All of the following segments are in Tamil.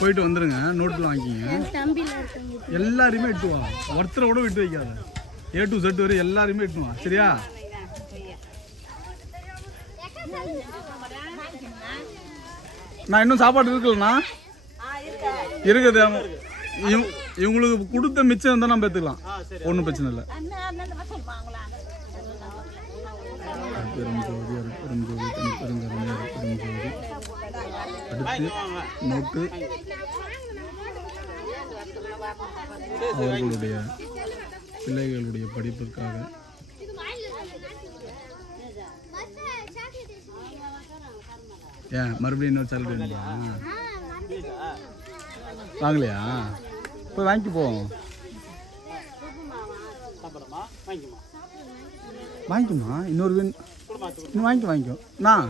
போயிட்டு வந்துருங்க. நோட்டில் வாங்கிக்கிங்க. எல்லாரையுமே எட்டுவா. ஒருத்தரை கூட விட்டு வைக்காத. A to Z வரை எல்லாரையுமே எட்டுவா. சரியா? நான் இன்னும் சாப்பாடு இருக்குல்லண்ணா இருக்குது. இவங்களுக்கு கொடுத்த மிச்சம் இருந்தால் நம்ம எடுத்துக்கலாம். ஒன்றும் பிரச்சனை இல்லை. பெருஞ்சோதி பெருஞ்சோதி பெருங்கருணை பெருஞ்சோதி. அடுத்து நோட்டு அவர்களுடைய பிள்ளைகளுடைய படிப்புக்காக. ஏன் மறுபடியும் இன்னொரு சேலரி வேணுமா? வாங்கலையா? போய் வாங்கிட்டு போவோம். வாங்கிக்குமா? இன்னொரு இன்னும் வாங்கிக்கோ. நான்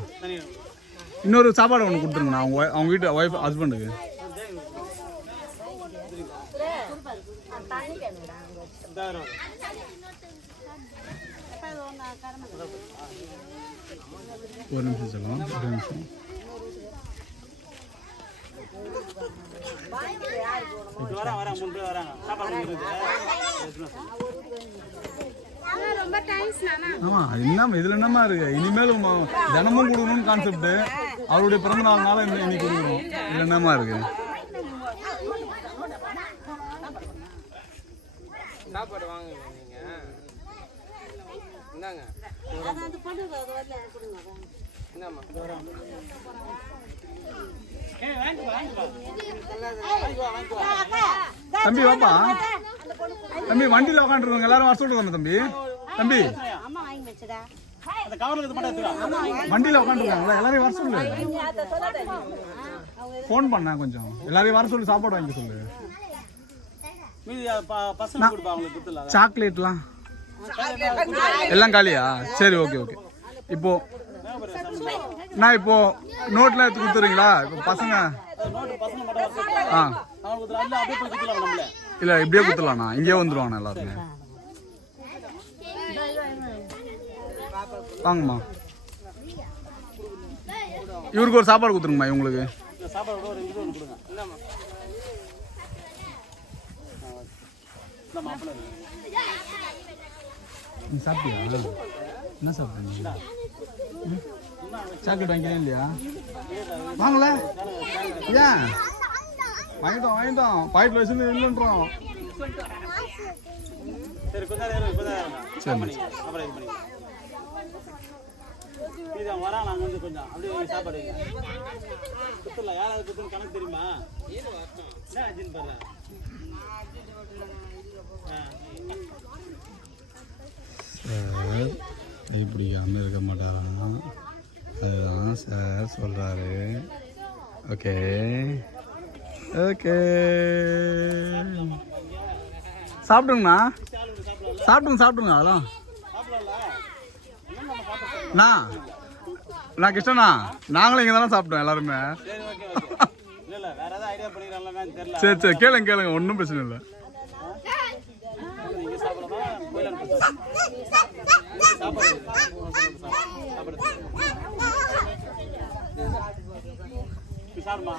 இன்னொரு சாப்பாடு ஒன்று கொடுத்துருங்கண்ணா அவங்க வீட்டு ஒய்ஃப் ஹஸ்பண்டுக்கு. ஒரு நிமிஷம் சொல்லலாம். ஒரு நிமிஷம். ஆமா என்னமா இதுல என்னமா இருக்கு? இனிமேலும் தினமும் கொடுக்கணும்னு கான்செப்ட். அவருடைய பிறந்த நாள்னால இன்னைக்கு கொடுக்கணும். இதுல என்னமா இருக்கு? சாப்பாடு வாங்க நீங்க. என்னங்க தம்பி வாப்பா. தம்பி வண்டியில உட்காந்துருக்கோங்க. எல்லாரும் வர சொல்றோம். தம்பி தம்பி வண்டியில உட்காந்துருக்காங்களா? எல்லாரையும் வர சொல்லு. போன் பண்ண கொஞ்சம் எல்லாரையும் வர சொல்லி சாப்பாடு வாங்கி சொல்லு. சாக்லேட்லாம் எல்லாம் காலியா? சரி ஓகே ஓகே. இப்போ நான் இப்போ நோட்லாம் எடுத்து கொடுத்துறீங்களா? இப்போ பசங்க இல்லை இப்படியே கொடுத்துடலாண்ணா. இங்கேயே வந்துடுவாண்ணா எல்லாருமே. வாங்கம்மா. இவருக்கு ஒரு சாப்பாடு கொடுத்துருங்கம்மா. இவங்களுக்கு சாப்பிட்டியா? என்ன சாப்பிட்டீங்க? சாக்லேட் வாங்கிக்கிறேன் இல்லையா? வாங்கல ஏன் வாங்கிட்டோம். பாக்கெட்ல வச்சு இல்லைன்றோம். கை பிடிக்காம இருக்க மாட்டாரா? அதுதான் சார் சொல்றாரு. ஓகே ஓகே சாப்பிடுங்கண்ணா. சாப்பிடுங்க. அதெல்லாம் நான் கிருஷ்ணண்ணா நாங்களும் இங்கே தானே சாப்பிட்டோம் எல்லாருமே. சரி கேளுங்க ஒன்றும் பிரச்சனை இல்லை.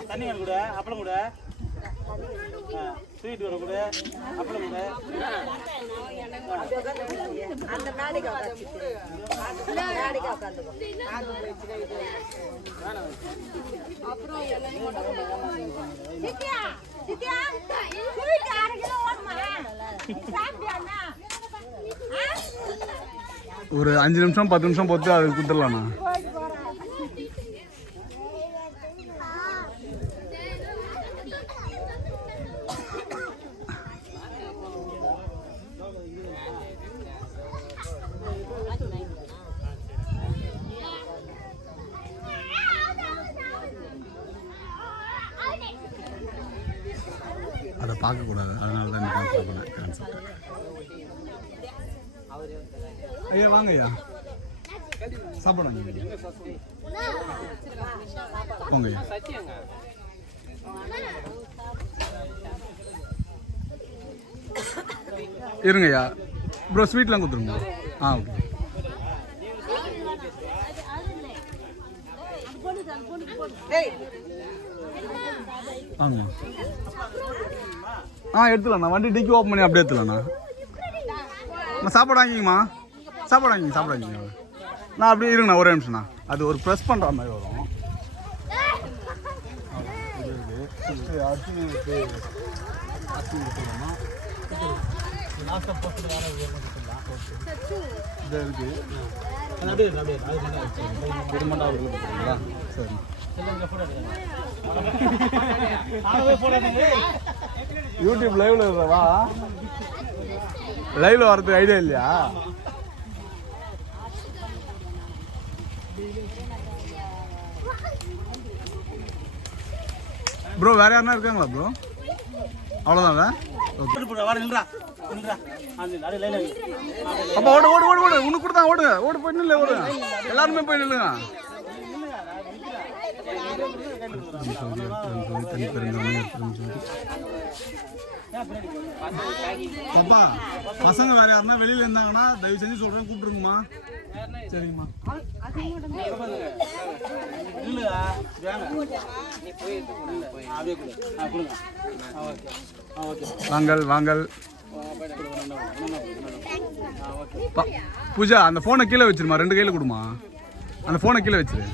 தண்ணி கூட அப்பளம் கூட ஸ்வீட் வர கூட அப்பளம் கூட ஒரு 5 நிமிஷம் 10 நிமிஷம் பொறுத்து அது கொடுத்துடலாண்ணா. அதை பார்க்கக்கூடாது. அதனால தான் கேன்சல் பண்ணேன். கான்செப்ட் ஐயா வாங்க ஐயா சாப்பிடுங்க. போங்க ஐயா. இருங்கய்யா ப்ரோ ஸ்வீட்லாம் கொடுத்துருங்க. ஆ ஓகே. ஆமாம் எடுத்துலாண்ணா. வண்டி டிக்கி ஓப்பன் பண்ணி அப்படியே எடுத்துலாண்ணா. சாப்பாடு வாங்கிங்கம்மா. சாப்பாடு வாங்கிங்க. நான் அப்படியே இருங்கண்ணா ஒரே நிமிஷம்ண்ணா. அது ஒரு ப்ரெஸ் பண்ணுற மாதிரி வரும். சரி யூடியூப் லைவ்ல இருக்கவா? லைவ்ல வரதுக்கு ஐடியா இல்லையா? ப்ரோ வேற யாருன்னா இருக்காங்களா ப்ரோ? அவ்வளோதாங்க. அப்போ ஓடு ஓடு ஓடு ஓடு உனக்கு கொடுத்தா ஓடுங்க. ஓடு போய் நில்ல. ஓடுங்க எல்லாருமே போய் நில்லுங்க. பாப்பா பசங்க வேற யாருன்னா வெளியில இருந்தாங்கன்னா தயவு செஞ்சு சொல்றேன் கூப்பிட்டுருங்கம்மா. சரிங்கம்மா. வாங்கல் வாங்கல். பூஜா அந்த போனை கீழே வச்சிருமா. 2 கையில கொடுமா. அந்த போனை கீழே வச்சிரு.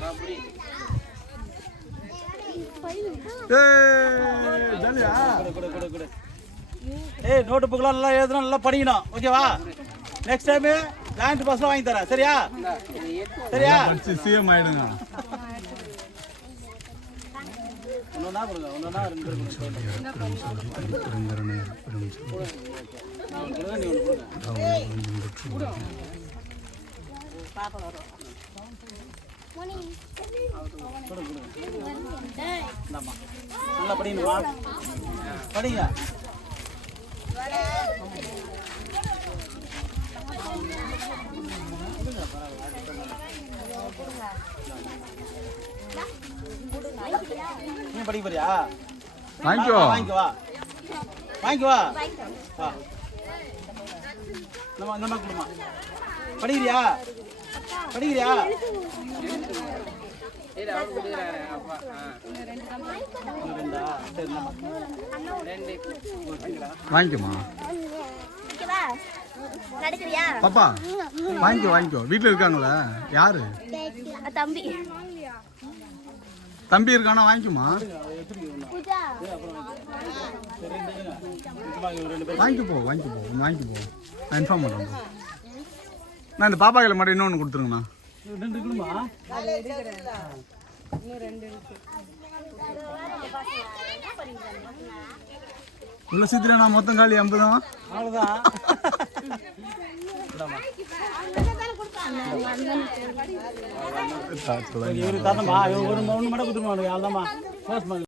ஏய் நோட்டு புக்லாம் நல்லா எழுதணும், நல்லா படிக்கணும். ஓகேவா? நெக்ஸ்ட் டைம் ஜாயிண்ட் பாஸ்ல வாங்கி தரேன். சரியா? சரியா? சிஎம் ஆயிடுங்க. ஒண்ணா கொடுங்க. ஒண்ணா 2 நல்லா படிக்கணுமா? படிங்க. நீ படிக்க போறியா? வாங்கிக்கோ. வாங்கிக்கோ. வாங்கிக்கோ. வா. நம்ம கொடுமா. படிக்கிறியா? படிக்கிறியா? வாங்கிக்கோமா. பாப்பா வாங்கிக்கோ. வீட்டுல இருக்காங்களா? யாரு? தம்பி இருக்கானா? வாங்கிக்குமா. வாங்கிட்டு போ. நான் இன்ஃபார்ம் பண்ணுறேன். நான் இந்த பாப்பா கையில் மட்டும் இன்னொன்று கொடுத்துருங்கண்ணா. உள்ள சீக்கிரம் நான் மொத்தம் காலி 50 தான். அவ்வளோதான். இவரு தரணுமா? ஒன்று மட்டும் கொடுத்துருமா? அவ்வளோதாம்மா.